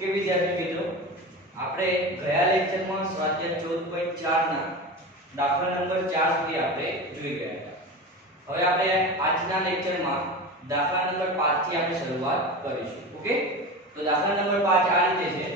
Okay વિદ્યાર્થી મિત્રો, આપણે ગયા લેક્ચરમાં સ્વાધ્યાય 14.4 ના દાખલા નંબર 4 સુધી આપણે જોઈ ગયા હતા. હવે આપણે આજના લેક્ચરમાં દાખલા નંબર 5 થી આપણે શરૂઆત કરીશું. ઓકે, તો દાખલા નંબર 5 આ રીતે છે.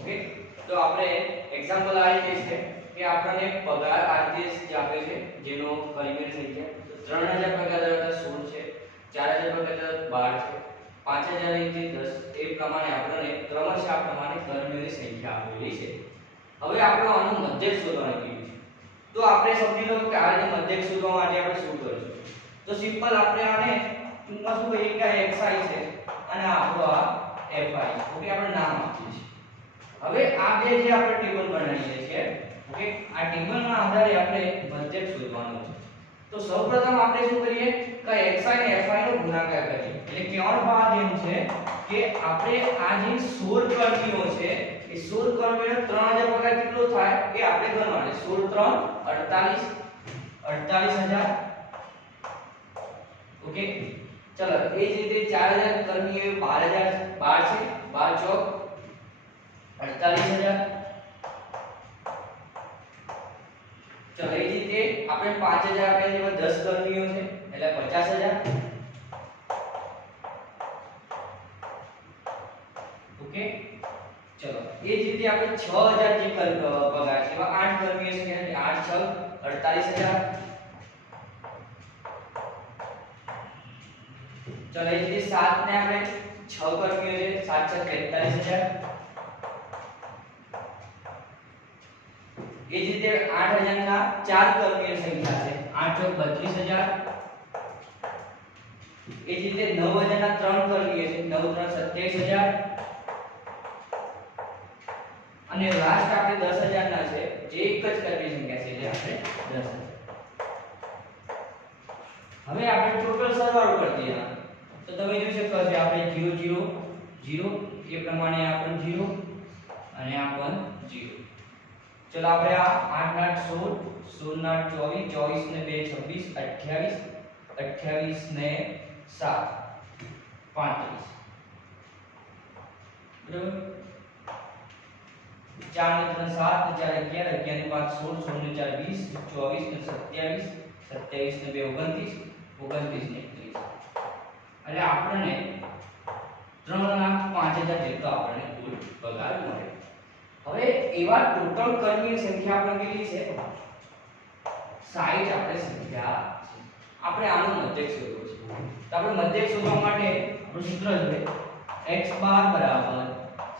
ઓકે, તો આપણે એક્ઝામ્પલ આ રીતે છે કે આપણને પગાર આરટીએસ જે આપે છે જેનો ખરીમેળ સંખ્યા 3000 પગાર ધરાવતા 16 છે, 4000 પગાર ધરાવતા 12 છે, 5000 થી 10 એ પ્રમાણે આપણને ક્રમશઃ આ પ્રમાણે ખરીમેળની સંખ્યા આપેલી છે. હવે આપણે આનું મધ્યક શોધવાનું કીધું છે. તો આપણે સમજી લો કે આ રીતે મધ્યક શોધવા માટે આપણે શું કરીશું? તો સિમ્પલ આપણે આને ટૂંકમાં શું કહીએ કે આ xi છે અને આપણો આ fi. ઓકે, આપણે નામ આપીએ છીએ. હવે આ બે જે આપણે ટેબલ બનાવીએ છીએ, ઓકે, આ ટેબલના આધારે આપણે મધ્યક શોધવાનું છે. તો સૌપ્રથમ આપણે શું કરીએ કે xi ને fi નો ગુણાકાર કરીએ. એટલે કહેવાનો ભાવ એમ છે કે આપણે આ જે 16 કર્મીઓ છે એ 16 કર્મીનો 3000 પગાર કેટલો થાય એ આપણે ગણવાનું. 16 3 48000. ઓકે, ચલો એ જ રીતે 4000 કર્મીઓ 12000 12 છે, 12 ચોક 48000. ચલો એ જ રીતે આપણે 5000 આપણે જેમાં 10 કર્મીઓ છે એટલે 50000. ઓકે, ચલો એ જ રીતે આપણે 6000 જે પગાર છે એમાં 8 કર્મીઓ છે એટલે 8 6 48000. ચલો એ જ રીતે 7 ને આપણે 6 કર્મીઓ છે 7 6 43000. એ જ રીતે 8000 ના 4 કર્મીય સંખ્યા છે 8 ચોક 32000. એ જ રીતે 9000 ના 3 કર્મીય છે 9 3 27000. અને લાસ્ટ આપણે 10000 ના છે જે એક જ કર્મીય સંખ્યા છે એટલે આપણે 10000. હવે આપણે ટોટલ સરવાળો કરી દઈએ. તો તમે જોઈ શકો છો આપણે 0 0 0 એ પ્રમાણે આ પણ 0 અને આ પણ 0. चलो આપણે આ 8 8 16 16 8 24 24 ને 2 26 28 28 ને 7 35 બરાબર. 4 ને 3 7 4 11 11 ને 5 16 16 ને 4 20 24 ને 27 27 ને 2 29 29 ને 31. એટલે આપણને 3,05,000 જેટલો આપણને કુલ પગાર મળે. હવે એવા ટોટલ કર્મીની સંખ્યા આપણે કેટલી છે? 60 આપણે સંખ્યા છે. આપણે આનું મધ્યક શોધવું છે. તો આપણે મધ્યક શોધવા માટે આપણું સૂત્ર છે x બાર બરાબર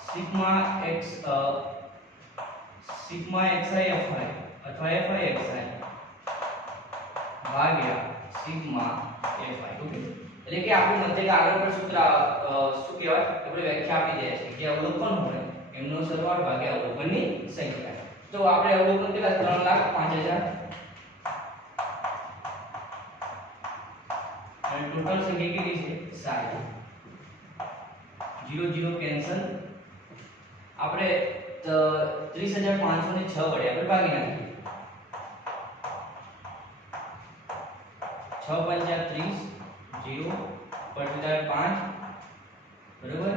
sigma x sigma xi fi અથવા fi xi ભાગ્યા સિગ્મા fi. ઓકે, એટલે કે આપણે મધ્યક આગળ પર સૂત્ર શું કહેવાય આપણે વ્યાખ્યા આપી દે છે કે અવલોકન હોય એમનો સરવાળો ભાગ્યા અવલોકનની સંખ્યા. તો આપણે અવલોકન કેટલા 3,05,000 અને ટોટલ સંખ્યા કેટલી છે 60. 0 0 કેન્સલ. આપણે 30,506 વડે આપણે ભાગી નાખીએ. 6 5 30 0 પર 5 બરાબર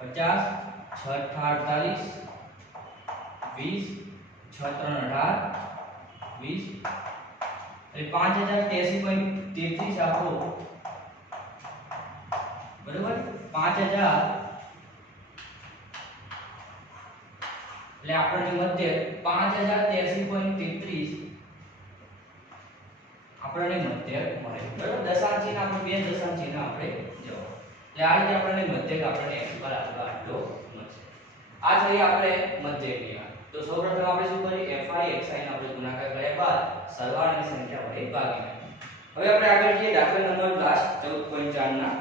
50 6 48 20 6 3 18 20 એટલે 5083.33 આપણો બરાબર 5000 એટલે આપણને મધ્યક 5083.33 આપણને મધ્યક મળે બરાબર દશાંશ ચિહ્ન આપણે બે દશાંશ ચિહ્ન આપણે જવાબ એટલે આ રીતે આપણને મધ્યક આપણને x પર આટલો મળશે આ થઈ આપણે મધ્યકની વાત તો સૌપ્રથમ આપણે શું કરીએ fi xi નો આપણે ગુણાકાર કર્યા બાદ સરવાળાની સંખ્યા વડે ભાગી નાખીએ હવે આપણે આગળ જઈએ દાખલા નંબર લાસ્ટ 14.4 ના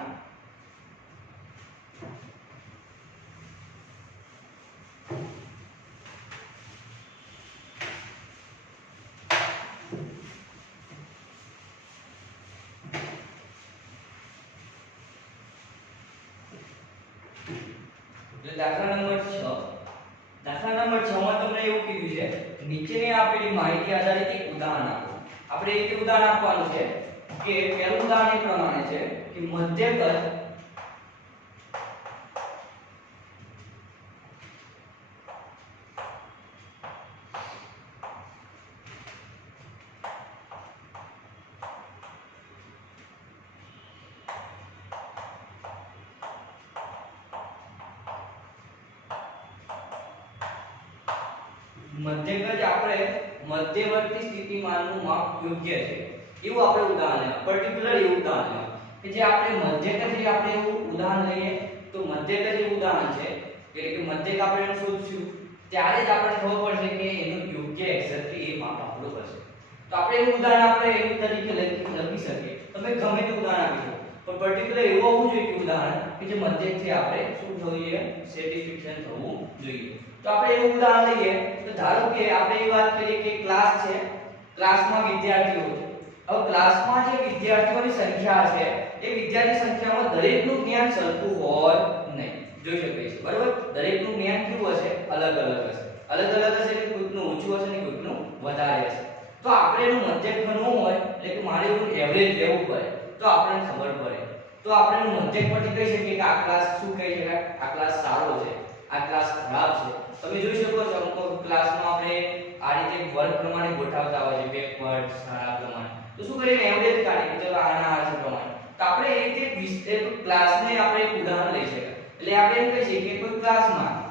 દાખલા નંબર 6 દાખલા નંબર 6 માં તમને એવું કીધું છે નીચેની આપેલી માહિતી આધારિત એક ઉદાહરણ આપો આપણે એક ઉદાહરણ આપવાનું છે કે પહેલું ઉદાહરણ એ પ્રમાણે છે કે મધ્યક મધ્યક આપણે મધ્યવર્તી સ્થિતિમાનનું માપ યોગ્ય છે એવું આપણે ઉદાહરણ લેવા પર્ટિક્યુલર એવું ઉદાહરણ લેવા કે જે આપણે મધ્યક જે આપણે એવું ઉદાહરણ લઈએ તો મધ્યક જે ઉદાહરણ છે એટલે કે મધ્યક આપણે એનું શોધશું ત્યારે જ આપણને ખબર પડશે કે એનું યોગ્ય એક્ઝેક્ટલી એ માપ આપણું હશે તો આપણે એવું ઉદાહરણ આપણે એવી તરીકે લખી શકીએ તમે ગમે તે ઉદાહરણ આપી શકો પણ પર્ટિક્યુલર એવું હોવું જોઈએ કે ઉદાહરણ કે જે મધ્યકથી આપણે શું થવું જોઈએ સેટિસ્ફેક્શન થવું જોઈએ તો આપણે એવું ઉદાહરણ લઈએ તો ધારો કે આપણે એ વાત કરીએ કે ક્લાસ છે ક્લાસમાં વિદ્યાર્થીઓ છે હવે ક્લાસમાં જે વિદ્યાર્થીઓની સંખ્યા છે એ વિદ્યાર્થી સંખ્યામાં દરેકનું જ્ઞાન સરખું હોય નહીં જોઈ શકાય છે બરાબર દરેકનું જ્ઞાન કેવું હશે અલગ અલગ હશે એટલે કોઈકનું ઓછું હશે ને કોઈકનું વધારે હશે તો આપણે એનું મધ્યક ગણવું હોય એટલે કે મારે એનું એવરેજ લેવું પડે તો આપણને ખબર પડે તો આપણે એનું મધ્યક પરથી કહી શકીએ કે આ ક્લાસ શું કહી શકાય આ ક્લાસ સારો છે આ ક્લાસ ખરાબ છે તમે જોઈ શકો છો અમુક ક્લાસમાં આપણે આ રીતે વર્ગ પ્રમાણે ગોઠવતા હોય છે બેકવર્ડ સારા પ્રમાણે તો શું કરીએ એવરેજ કાઢીએ તો આના આ છે પ્રમાણે તો આપણે એ રીતે ક્લાસને આપણે એક ઉદાહરણ લઈ શકીએ એટલે આપણે એમ કહી શકીએ કે કોઈ ક્લાસમાં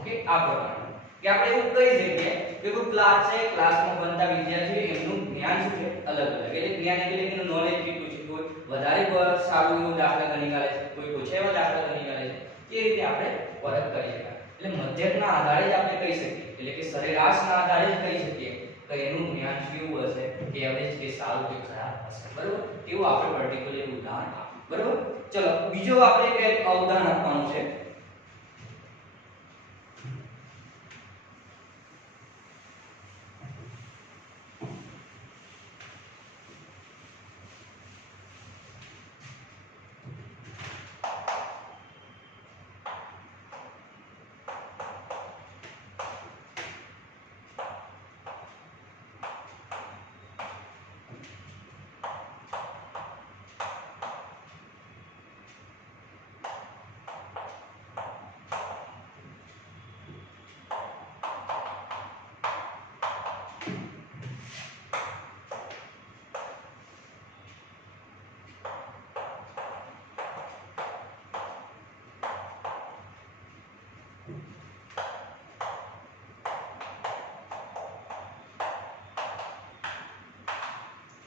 ઓકે આ પ્રમાણે કે આપણે એવું કહી શકીએ કે કોઈ ક્લાસ છે ક્લાસમાં ભણતા વિદ્યાર્થીઓ એમનું જ્ઞાન શું છે અલગ અલગ એટલે જ્ઞાન એટલે કે નોલેજ કેટલું છે કોઈ વધારે સારું એવું દાખલા ગણી કાઢે છે કોઈ ઓછા એવા દાખલા ગણી કાઢે છે એ રીતે આપણે પરખ કરી શકાય એટલે મધ્યકના આધારે જ આપણે કહી શકીએ એટલે કે સરેરાશના આધારે જ કહી શકીએ કે એનું જ્ઞાન કેવું હશે કે એવરેજ કે સારું કે ખરાબ હશે બરાબર એવું આપણે પર્ટિક્યુલર ઉદાહરણ આપ્યું બરાબર ચલો બીજો આપણે એક ઉદાહરણ આપવાનું છે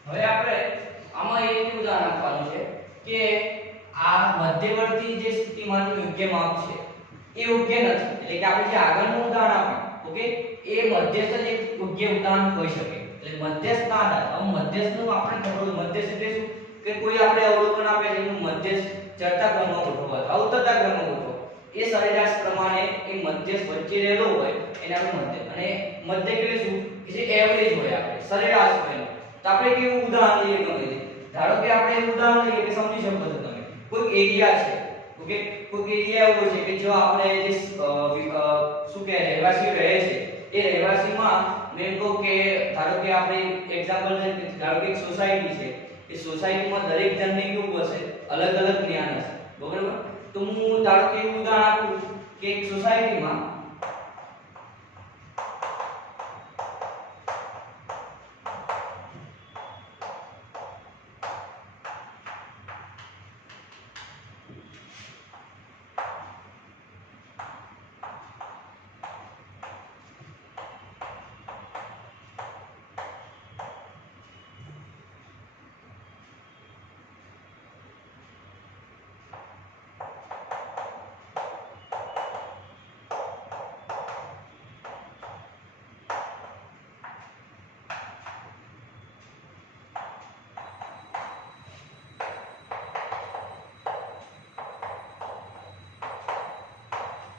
હવે આપણે આમાં એક ઉદાહરણ આપવાનું છે કે આ મધ્યવર્તી જે સ્થિતિમાનનું યોગ્ય માપ છે એ યોગ્ય નથી, એટલે કે આપણે જે આગળનું ઉદાહરણ આપ્યું ઓકે એ મધ્યસ્થ જ એક યોગ્ય ઉદાહરણ હોઈ શકે, એટલે મધ્યસ્થ ના થાય. હવે મધ્યસ્થનું આપણે ખબર મધ્યસ્થ એટલે શું કે કોઈ આપણે અવલોકન આપે છે એનું મધ્યસ્થ ચડતા ક્રમમાં ગોઠવવા અથવા ઉતરતા ક્રમમાં ગોઠવવા, એ સરેરાશ પ્રમાણે એ મધ્યસ્થ વચ્ચે રહેલો હોય એને આપણે મધ્ય, અને મધ્ય એટલે શું કે જે એવરેજ હોય આપણે સરેરાશ હોય. તો આપણે કેવું ઉદાહરણ લઈએ ગમે તે, ધારો કે આપણે એવું ઉદાહરણ લઈએ કે સમજી શકો છો તમે કોઈ એરિયા છે ઓકે, કોઈ એરિયા એવો છે કે જો આપણે જે શું કહે રહેવાસી રહે છે એ રહેવાસીમાં મેં કહું કે ધારો કે આપણે એક્ઝામ્પલ છે કે ધારો કે એક સોસાયટી છે, એ સોસાયટીમાં દરેક જણને કેવું હશે અલગ અલગ જ્ઞાન હશે બરાબર. તો હું ધારો કે એવું ઉદાહરણ આપું કે એક સોસાયટીમાં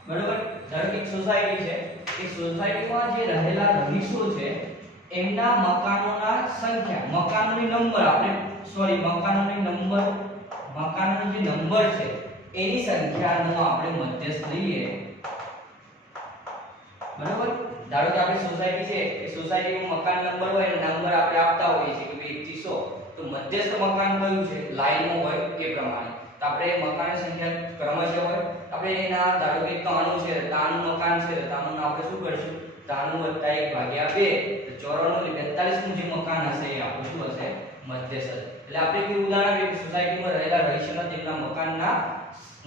બરોબર, ધારો કે એક સોસાયટી છે, એ સોસાયટીમાં જે રહેલા રહીશો છે એમના મકાનોના સંખ્યા, મકાનોની નંબર આપણે મકાનોની જે નંબર છે એની સંખ્યાનો આપણે મધ્યસ્થ લઈએ બરોબર. ધારો કે આપણી સોસાયટી છે એ સોસાયટીમાં મકાન નંબર હોય અને નંબર આપણે આપતા હોઈએ છીએ કે 1 થી 100, તો મધ્યસ્થ મકાન કયું છે લાઈનમાં હોય એ પ્રમાણે તો આપણે મકાનની સંખ્યા ક્રમશઃ હોય. આપણે એના ધારો કે 93 છે, 93 મકાન છે, 93 આપણે શું કરીશું 93 + 1 ભાગ્યા 2 તો 94 એટલે 42 નું જે મકાન હશે એ આપણું શું હશે મધ્યસ્થ. એટલે આપણે કે ઉદાહરણ કે સોસાયટીમાં રહેલા રહીશોના તેમના મકાનના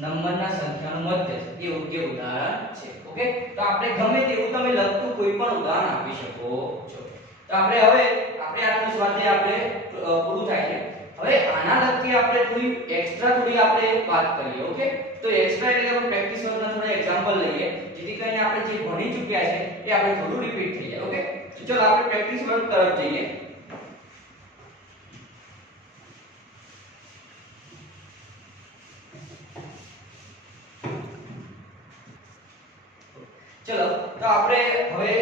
નંબરના સંખ્યાનો મધ્યસ્થ એ યોગ્ય ઉદાહરણ છે ઓકે. તો આપણે ગમે તેવું તમે લખતું કોઈ પણ ઉદાહરણ આપી શકો છો. તો આપણે આટલું સ્વાધ્યાય આપણે પૂરું થાય છે. હવે આના લગતી આપણે થોડી આપણે વાત કરીએ ઓકે. તો એક્સ્ટ્રા એટલે આપણે પ્રેક્ટિસ વર્કના થોડા એક્ઝામ્પલ લઈએ જેથી કરીને આપણે જે ભણી ચૂક્યા છે એ આપણે થોડું રિપીટ થઈ જાય ઓકે. તો ચલો આપણે પ્રેક્ટિસ વર્ક તરફ જઈએ. ચલો તો આપણે હવે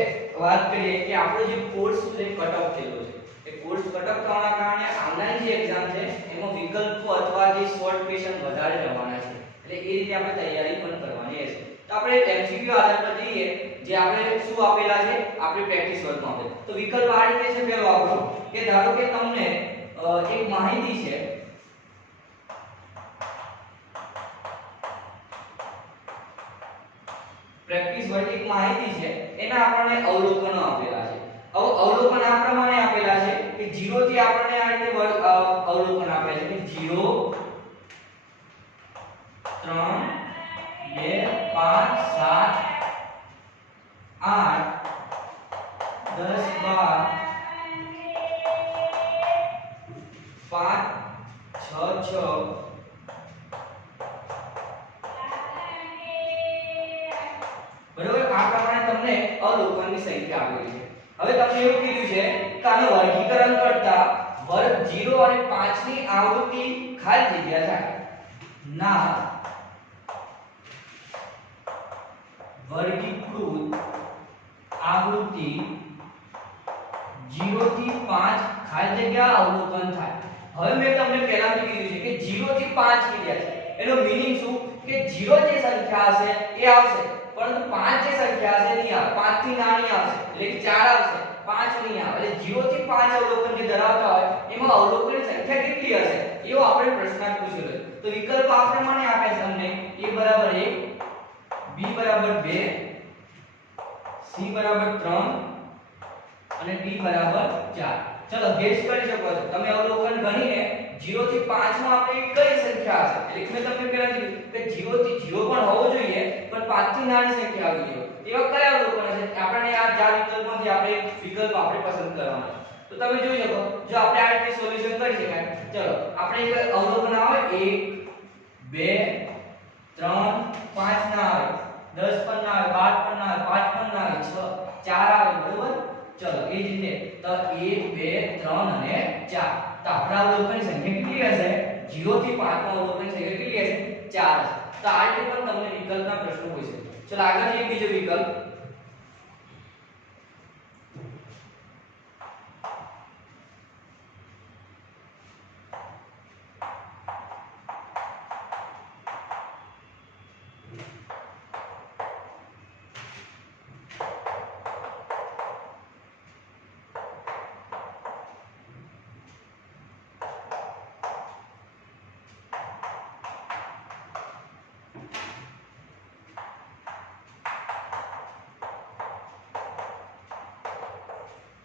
વાત કરીએ કે આપણો જે કોર્સ છે કટ ઓફ થયેલો છે. એ કોર્સ કટ ઓફ થવાના કારણે ઓનલાઈન જે એક્ઝામ છે એમાં વિકલ્પો અથવા જે શોર્ટ ક્વેશ્ચન વધારે રહેવાના છે, એટલે એ રીતે આપણે તૈયારી પણ કરવાની છે. તો આપણે એમસીક્યુ આધાર પર જઈએ જે આપણે શું આપેલા છે આપણે પ્રેક્ટિસ વર્કમાં આપેલ. તો વિકલ્પ આ રીતે છે પેલો આપણો કે ધારો કે તમને એક માહિતી છે પ્રેક્ટિસ વર્ક એક માહિતી છે એના આપણને અવલોકનો આપેલા છે. અવલોકન આ પ્રમાણે આપેલા છે કે 0 થી આપણને આ રીતે અવલોકન આપેલા છે કે 0 3 2 5 7 8 10 12 5 6 6 બરોબર. આ પ્રમાણે તમને અવલોકનની સંખ્યા આપેલી છે. હવે તમને એવું કીધું છે કે આનું વર્ગીકરણ કરતા વર્ગ 0 અને 5 ની આવૃત્તિ ખાલી જગ્યા થાય ના વર્ગીકૃત આવૃત્તિ 0 થી 5 ખાલી જગ્યા અવલોકન થાય. હવે મેં તમને પહેલાથી કીધું છે કે 0 થી 5 કીધા છે, એનો મીનિંગ શું કે 0 જે સંખ્યા હશે એ આવશે પરંતુ 5 જે સંખ્યા હશે નહીં આવે, 5 થી નાની આવશે એટલે કે 4 આવશે, 5 નહીં આવે. એટલે 0 થી 5 અવલોકન જે ધરાવતા હોય એમાં અવલોકનની સંખ્યા કેટલી હશે એવો આપણે પ્રશ્ન પૂછેલો છે. તો વિકલ્પ આ પ્રમાણે આપે છે તમને a = 1 b = 2 c = 3 અને d = 4. ચલો ગેસ કરી શકો છો તમે અવલોકન ગણીને 0 થી 5 માં આપણે કઈ સંખ્યા હશે, એટલે મેં તમને પહેલા કીધું કે 0 થી 0 પણ હોવો જોઈએ પણ 5 થી નાની સંખ્યા આવવી જોઈએ. એવા કયા અવલોકન હશે આપણને આ ચાર વિકલ્પમાંથી આપણે વિકલ્પ આપણે પસંદ કરવાનો. તો તમે જોઈ શકો જો આપણે આ રીતે સોલ્યુશન કરી શકાય. ચલો આપણે એક અવલોકન આવે 1 2 3 5 ના આવે, 10 પણ ના આવે, 12 પણ ના આવે, 5 પણ ના આવે, 6 4 આવે, બરોબર. ચલો એ જ રીતે તો 1 2 3 અને 4. તો આપણા અવલોકનની સંખ્યા કેટલી હશે? 0 થી 5 માં અવલોકનની સંખ્યા કેટલી હશે? 4 હશે. તો આ રીતે પણ તમને વિકલ્પના પ્રશ્નો પૂછે. ચલો આગળ જોઈએ બીજો વિકલ્પ.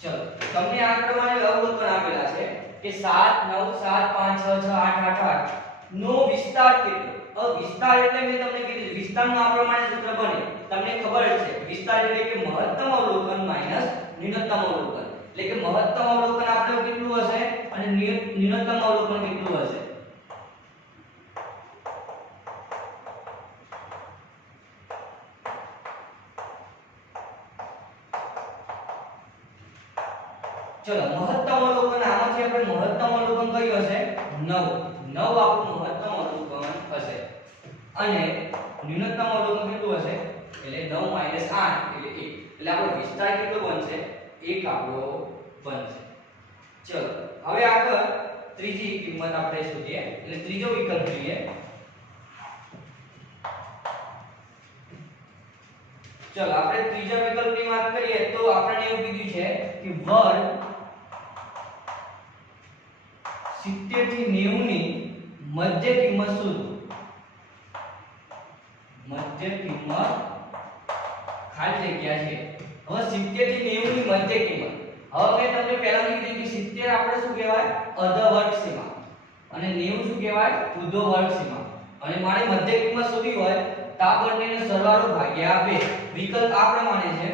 ચલો તમને આ પ્રમાણે અવલોકન આપેલા છે કે 7 9 7 5 6 6 8 8 8 નો વિસ્તાર કેટલો? હવે વિસ્તાર એટલે મેં તમને કીધું વિસ્તારનું આ પ્રમાણે સૂત્ર બને. તમને ખબર જ છે વિસ્તાર એટલે કે મહત્તમ અવલોકન માઈનસ ન્યૂનતમ અવલોકન. એટલે કે મહત્તમ અવલોકન આપણે કેટલું હશે અને ન્યૂનતમ અવલોકન કેટલું હશે. ચલો મહત્તમ અવલોકન આમાંથી આપણે મહત્તમ અવલોકન કયું હશે? 9. 9 આપણું મહત્તમ અવલોકન હશે. અને ન્યૂનતમ અવલોકન કેટલું હશે? એટલે 9 8 એટલે 1. એટલે આપણો વિસ્તાર કેટલો બનશે? 1 આપણો બનશે. ચલો હવે આગળ ત્રીજી કિંમત આપણે શોધીએ. એટલે ત્રીજો વિકલ્પ જોઈએ. ચલો આપણે ત્રીજા વિકલ્પની વાત કરીએ તો આપણને એવું કીધું છે કે વર્ગ 70 થી 90 ની મધ્ય કિંમત શોધો. મધ્ય કિંમત ખાલી જગ્યા છે. હવે 70 થી 90 ની મધ્ય કિંમત. હવે મેં તમને પહેલા કીધું કે 70 આપણે શું કહેવાય? અર્ધ વર્ગ સીમા અને 90 શું કહેવાય? ઉર્ધ્વ વર્ગ સીમા. અને મારી મધ્ય કિંમત શોધવી હોય તો આ બંનેનો સરવાળો ભાગ્યા 2. વિકલ્પ આ પ્રમાણે છે.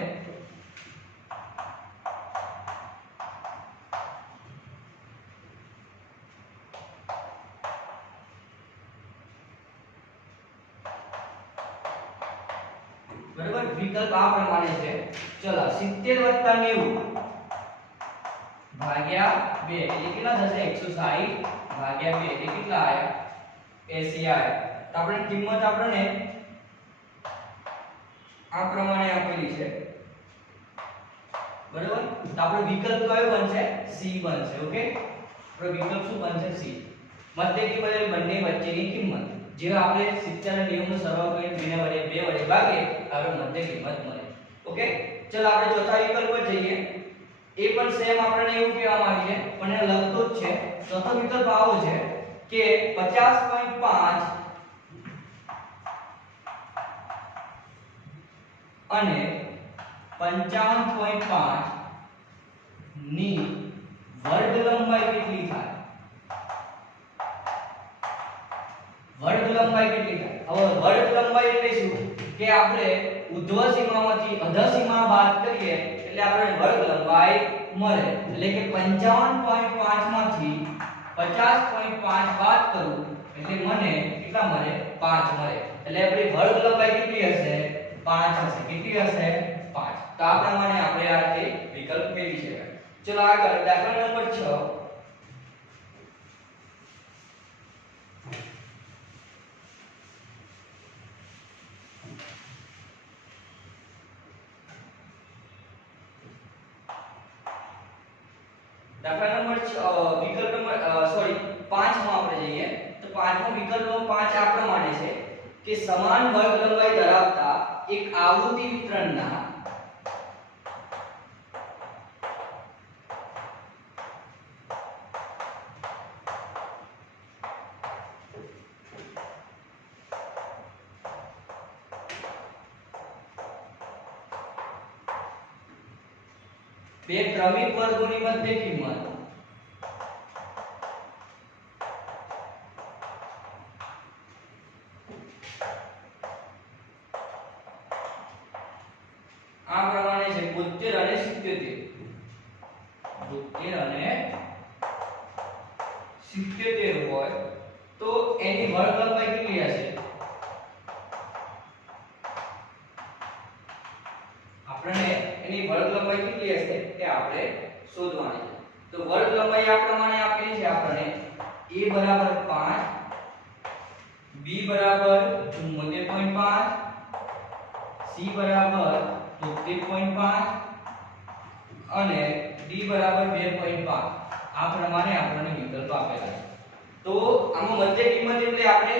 બરાબર વિકલ્પ આ પ્રમાણે છે. ચલો 70 + 90 ભાગ્યા 2 એટલે કેટલા થશે? 160 ભાગ્યા 2 એટલે કેટલા આયા? 80 આયા. તો આપણે કિંમત આપણને આ પ્રમાણે આપેલી છે. બરાબર તો આપણો વિકલ્પ કયો બનશે? C બનશે. ઓકે આપણો વિકલ્પ શું બનશે? C. મધ્ય કિંમત એટલે બંને વચ્ચેની કિંમત. જે આપણે 70 અને 90 નો સરવાળો કરીને 2 વડે ભાગીએ આપણે મધ્ય કિંમત મળે. ઓકે ચલો આપણે ચોથા વિકલ્પ પર જઈએ. એ પણ સેમ આપણને એવું કહેવામાં આવ્યું છે પણ એ લખતો જ છે. ચોથો વિકલ્પ આવો છે કે 50.5 અને 55.5 ની વર્ગ લંબાઈ કેટલી થાય? વર્ગ લંબાઈ કેટલી થાય? હવે વર્ગ લંબાઈ એટલે શું કે આપણે ઉર્ધ્વ સીમામાંથી અધઃ સીમા બાદ કરીએ એટલે આપણે વર્ગ લંબાઈ મળે. એટલે કે 55.5 માંથી 50.5 બાદ કરું એટલે મને કેટલા મળે? 5 મળે. એટલે આપણી વર્ગ લંબાઈ કેટલી હશે? 5 હશે. કેટલી હશે? 5. તો આ પ્રમાણે આપણે આ રીતે વિકલ્પ મેળવી શકાય. ચલો આગળ દાખલા નંબર 6. દાખલા નંબર વિકલ્પ નંબર 5 માં આપણે જઈએ તો 5મો વિકલ્પનો 5 આ પ્રમાણે છે કે સમાન વર્ગ લંબાઈ ધરાવતા એક આવૃત્તિ વિતરણના બે ક્રમિક વર્ગોની મધ્ય કિંમત આ પ્રમાણે છે 72 અને 77. 72 77 હોય તો એની વર્ગ લંબાઈ કેટલી હશે? આપણે એની વર્ગ લંબાઈ કેટલી હશે એ આપણે શોધવાની છે. તો વર્ગ લંબાઈ આ પ્રમાણે આપેલી છે આપણને a બરાબર 5, b બરાબર 74.5, c બરાબર 73.5 અને d બરાબર 2.5. આ પ્રમાણે આપણને વિકલ્પ આપેલા છે. તો આમાં મધ્ય કિંમત એટલે આપણે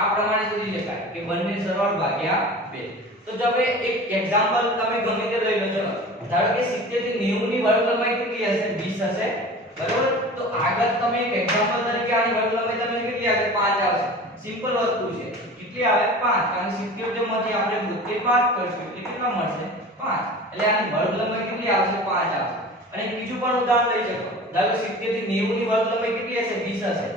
આ પ્રમાણે શોધી શકાય કે બંને સરવાળો ભાગ્યા 2. તો તમે એક એક્ઝામ્પલ તમે ગમે તે લઈ લો. ચલો ધારો કે 70 થી 90 ની વર્ગ લંબાઈ કેટલી હશે? 20 હશે, બરાબર. તો આગળ તમે એક એક્ઝામ્પલ તરીકે આની વર્ગ લંબાઈ તમે કેટલી આવશે? 5 આવશે. સિમ્પલ વસ્તુ છે. કેટલી આવે? 5. કારણ 70 માંથી આપણે 72 કરશું એટલે કેટલા મળશે? 5. એટલે આની વર્ગ લંબાઈ કેટલી આવશે? 5 આવશે. અને બીજું પણ ઉદાહરણ લઈ શકો. ધારો કે 70 થી 90 ની વર્ગ લંબાઈ કેટલી હશે? 20 હશે.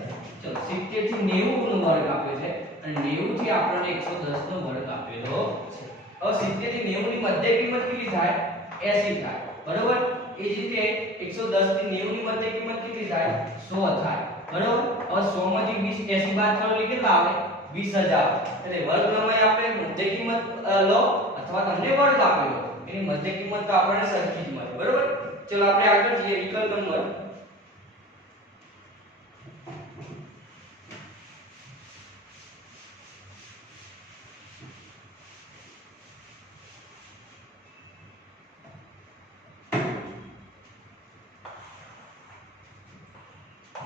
ચલો 70 થી 90 નો વર્ગ આપ્યો છે અને 90 થી આપણને 110 નો વર્ગ આપેલો છે. હવે 70 થી 90 ની મધ્ય કિંમત કેટલી થાય? 80 થાય, બરાબર. એ જ રીતે 110 થી 90 ની મધ્ય કિંમત કેટલી થાય? 100 થાય, બરાબર. હવે 100 માંથી 20 80 બાદ કરો એટલે કેટલા આવે? 20000. એટલે વર્ગ લંબાઈ આપણે મધ્ય કિંમત લો અથવા તમને વર્ગ આપેલો એની મધ્ય કિંમત તો આપણને સરખી જ મળે, બરાબર. ચલો આપણે આગળ જઈએ. વિકલ્પ નંબર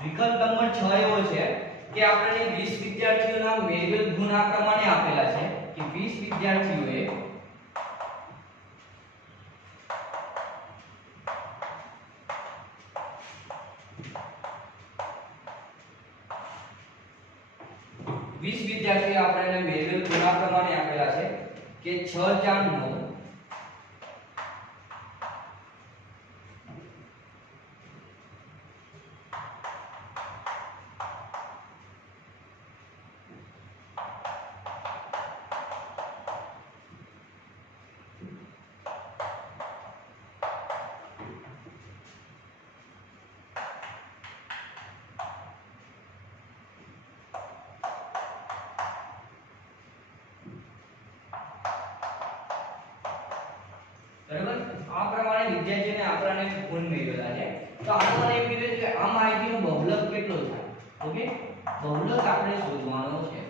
વિકલ્પ નંબર 6 એવો છે કે આપણને 20 વિદ્યાર્થીઓના મેળવેલ ગુણ આ પ્રમાણે આપેલા છે કે 20 વિદ્યાર્થીઓએ આપણને મેળવેલ ગુણ આ પ્રમાણે આપેલા છે કે 6 4 9 બરાબર. આ પ્રમાણે વિદ્યાર્થીઓને આપણને ગુણ મેળવેલા છે. તો આપણને એમ કીધું છે કે આ માહિતીનો બહુલક કેટલો થાય? ઓકે, બહુલક આપણે શોધવાનો છે.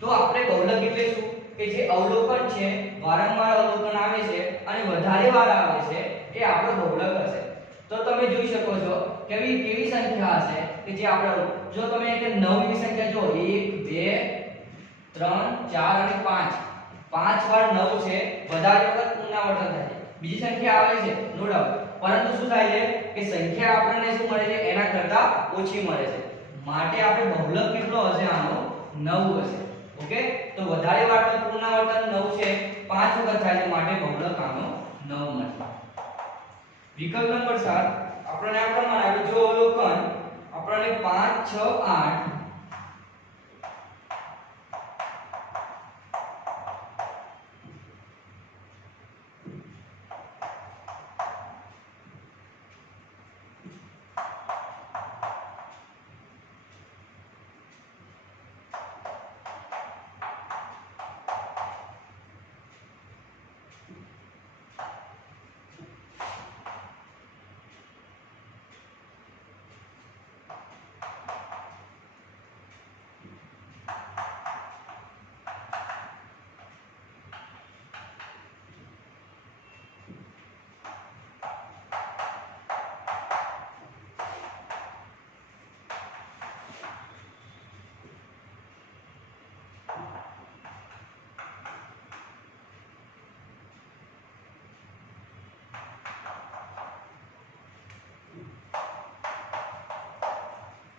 તો આપણે બહુલક એટલે શું? કે જે અવલોકન છે, વારંવાર અવલોકન આવે છે અને વધારે વાર આવે છે એ આપણો બહુલક હશે. તો તમે જોઈ શકો છો કેવી સંખ્યા હશે કે જે આપણે જો તમે કે 9 ની સંખ્યા જો 1 2 3 4 અને 5 5 વાર 9 છે, વધારે વખત પુનરાવર્તન થાય છે. બીજી સંખ્યા આવે છે નો ડાઉટ, પરંતુ શું થાય છે કે સંખ્યા આપણને શું મળે છે એના કરતા ઓછી મળે છે. માટે આપણે બહુલક કેટલો હશે? આનો 9 હશે. ઓકે, તો વધારે વાર તો પુનરાવર્તન 9 છે, 5 વખત થાય છે, માટે બહુલક આનો 9 મળશે. વિકલ્પ નંબર 7 આપણને આ પ્રમાણે આવે જો અવલોકન આપણને 5 6 8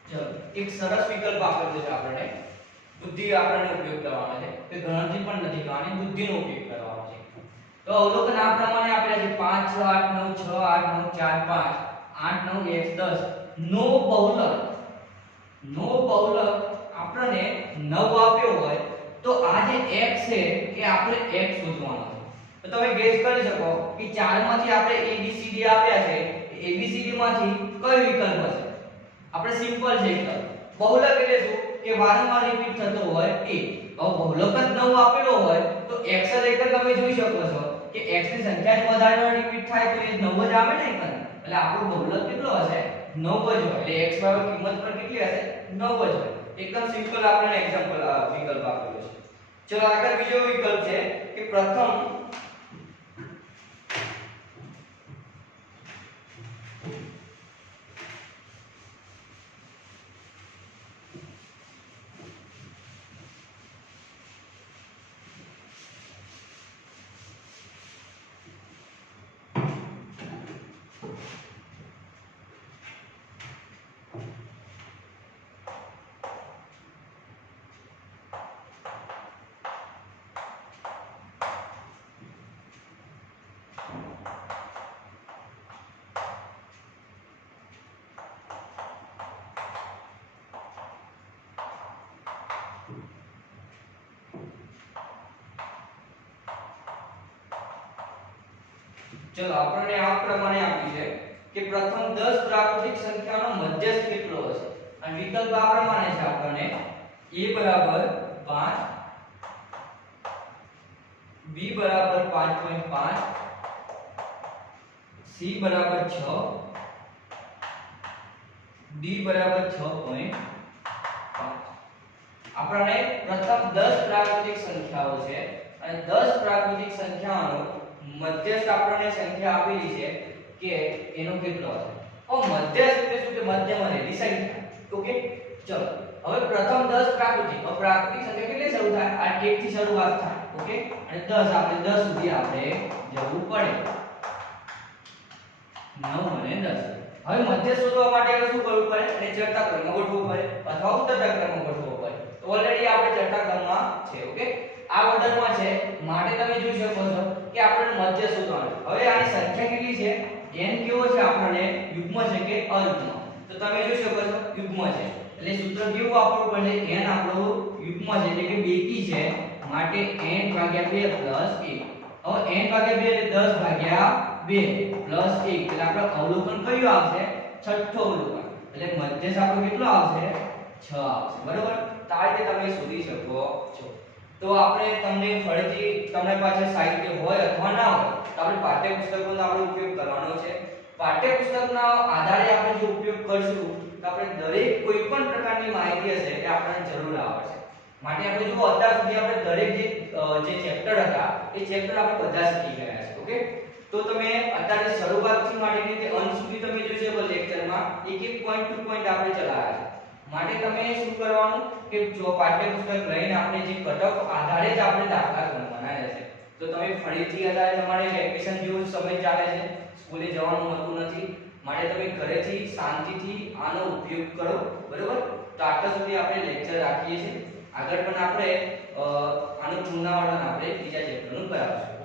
ચલો એક સરસ વિકલ્પ આપેલો છે આપણને બુદ્ધિ આપણને ઉપયોગ કરવાનો છે કે ગણતરી પણ નથી કરવાની, બુદ્ધિનો ઉપયોગ કરવાનો છે. તો અવલોકન આ પ્રમાણે આપેલા છે 5 6 8 9 6 8 9 4 5 8 9 1 10 નો બહુલક આપણને 9 આપ્યો હોય તો આ જે x છે એ આપણે x શોધવાનો છે. તો તમે ગેસ કરી શકો કે 4 માંથી આપણે ABCD આપ્યા છે, ABCD માંથી કયો વિકલ્પ હશે? આપણે સિમ્પલ છે વિકલ્પ બહુલક એટલે શું કે વારંવાર રિપીટ થતો હોય એ. હવે બહુલક જ 9 આપેલો હોય તો x જ એક જ તમે જોઈ શકો છો કે x ની સંખ્યા જ વધારે વાર રિપીટ થાય તો એ 9 જ આવે ને એકન. એટલે આપણો બહુલક કેટલો હશે 9 જ હોય. એટલે x બરાબર કિંમત પણ કેટલી હશે 9 જ હોય. એકદમ સિમ્પલ આપણે એક્ઝામ્પલ વિકલ્પ આપેલો છે. ચલો આગળ બીજો વિકલ્પ છે કે પ્રથમ ચલો આપણને આ પ્રમાણે આપ્યું છે કે પ્રથમ 10 પ્રાકૃતિક સંખ્યાનો મધ્યસ્થ કેટલો હશે. અને વિકલ્પ આ પ્રમાણે છે આપણને a બરાબર 5, b બરાબર 5.5, c બરાબર 6, d બરાબર 6.5. આપણને પ્રથમ 10 પ્રાકૃતિક સંખ્યાઓ છે અને 10 પ્રાકૃતિક સંખ્યાઓનો મધ્યસ્થ આપણને સંખ્યા આપેલી છે કે એનો કેટલો હશે. મધ્યસ્થ એટલે શું કે મધ્યમાં રહેલી સંખ્યા. ઓકે ચલો હવે પ્રથમ 10 પ્રાકૃતિક સંખ્યા કેટલી શરૂ થાય આ 1 થી શરૂઆત થાય. ઓકે અને 10 આપણે 10 સુધી આપણે જવું પડે 9 અને 10. હવે મધ્યસ્થ શોધવા માટે આપણે શું કરવું પડે એને ચડતા ક્રમમાં ગોઠવવું પડે અથવા ઉતરતા ક્રમમાં ગોઠવવું પડે. તો ઓલરેડી આપણે ચડતા ક્રમમાં છે. ઓકે આ ઓર્ડરમાં છે માટે તમે જોઈ શકો છો કે આપણને મધ્ય શોધવાનું. હવે આની સંખ્યા કેટલી છે n કેવો છે આપણને યુગ્મ છે કે અયુગ્મ. તો તમે જોઈ શકો છો યુગ્મ છે એટલે સૂત્ર કેવું વાપરવું પડશે n આપણું યુગ્મ છે એટલે કે બેકી છે માટે n ભાગ્યા 2 પ્લસ 1. હવે n ભાગ્યા 2 એટલે 10 ભાગ્યા 2 પ્લસ 1 એટલે આપણો અવલોકન કયું આવશે છઠ્ઠો અવલોકન. એટલે મધ્યસ્થ આપણો કેટલો આવશે 6 આવશે. બરોબર તો આ રીતે તમે શોધી શકો છો. તો આપણે તમને ફરીથી તમારી પાસે સાહિત્ય હોય અથવા ના હોય તો આપણે પાઠ્યપુસ્તકોનો આપણે ઉપયોગ કરવાનો છે. પાઠ્યપુસ્તકના આધારે આપણે જો ઉપયોગ કરશું તો આપણે દરેક કોઈ પણ પ્રકારની માહિતી હશે એ આપણને જરૂર આવશે. માટે આપણે જો અત્યાર સુધી આપણે દરેક જે ચેપ્ટર હતા એ ચેપ્ટર આપણે બધા શીખી ગયા છે. ઓકે તો તમે અત્યારે શરૂઆતથી માંડીને તે અંત સુધી તમે જોઈ શકો લેક્ચરમાં એક એક પોઈન્ટ ટુ પોઈન્ટ આપણે ચલાવ્યા છે. માટે તમે શું કરવાનું કે જો પાઠ્યપુસ્તક લઈને આપણે જે કટઓફ આધારે જ આપણે દાખલા ગણવાના રહેશે. તો તમે ફરીથી અત્યારે તમારે વેકેશન જેવો સમય ચાલે છે સ્કૂલે જવાનું હોતું નથી માટે તમે ઘરેથી શાંતિથી આનો ઉપયોગ કરો. બરોબર તો આટલા સુધી આપણે લેક્ચર રાખીએ છીએ. આગળ પણ આપણે આનું પુનરાવર્તન આપણે બીજા ચેપ્ટરનું કરાવશું.